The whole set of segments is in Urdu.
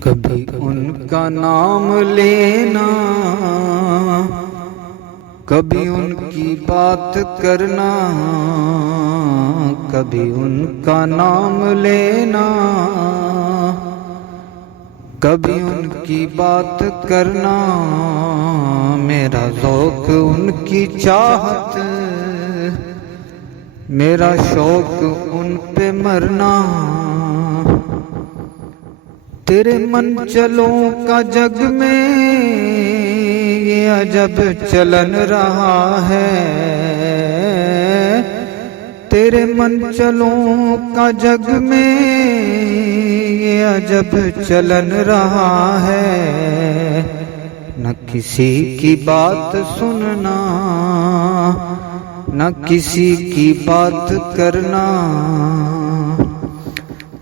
کبھی ان کا نام لینا، کبھی ان کی بات کرنا، کبھی ان کا نام لینا، کبھی ان کی بات کرنا، میرا ذوق ان کی چاہت، میرا شوق ان پہ مرنا۔ تیرے من چلوں کا جگ میں یہ عجب چلن رہا ہے، تیرے من چلوں کا جگ میں یہ عجب چلن رہا ہے۔ نہ کسی کی بات سننا، نہ کسی کی بات کرنا،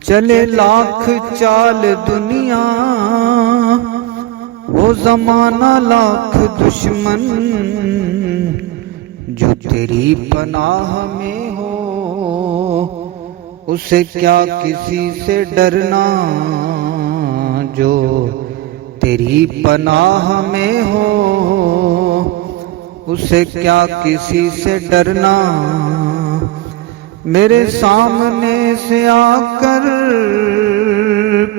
چلے لاکھ چال دنیا، وہ زمانہ لاکھ دشمن، جو تیری پناہ میں ہو اسے کیا کسی سے ڈرنا، جو تیری پناہ میں ہو اسے کیا کسی سے ڈرنا۔ میرے سامنے سے آ کر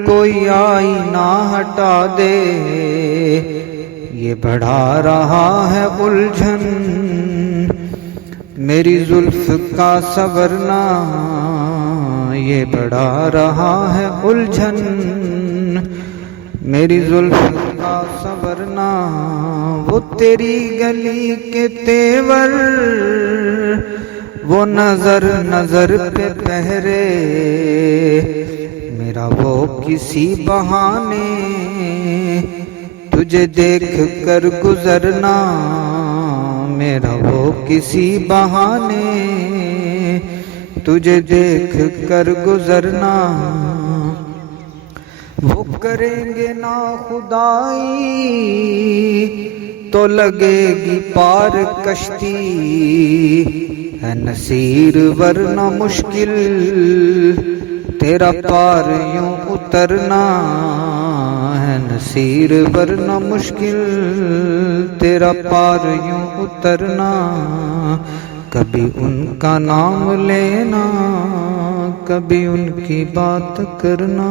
کوئی آئینہ ہٹا دے، یہ بڑھا رہا ہے الجھن میری زلف کا سنورنا، یہ بڑھا رہا ہے الجھن میری زلف کا سنورنا۔ وہ تیری گلی کے تیور، وہ نظر نظر پہ پہرے، میرا وہ کسی بہانے تجھے دیکھ کر گزرنا، میرا وہ کسی بہانے تجھے دیکھ کر گزرنا۔ وہ کریں گے نا خدائی تو لگے گی پار کشتی، ہے نصیر ورنہ مشکل تیرا پار یوں اترنا، ہے نصیر ورنہ مشکل تیرا پار یوں اترنا۔ کبھی ان کا نام لینا، کبھی ان کی بات کرنا۔